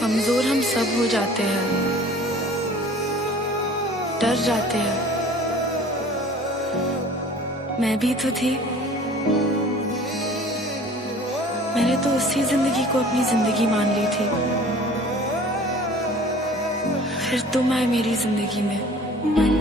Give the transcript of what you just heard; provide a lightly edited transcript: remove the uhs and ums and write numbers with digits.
कमजोर हम सब हो जाते हैं, डर जाते हैं। मैं भी तो थी। मैंने तो उसी जिंदगी को अपनी जिंदगी मान ली थी। फिर तुम आए मेरी जिंदगी में।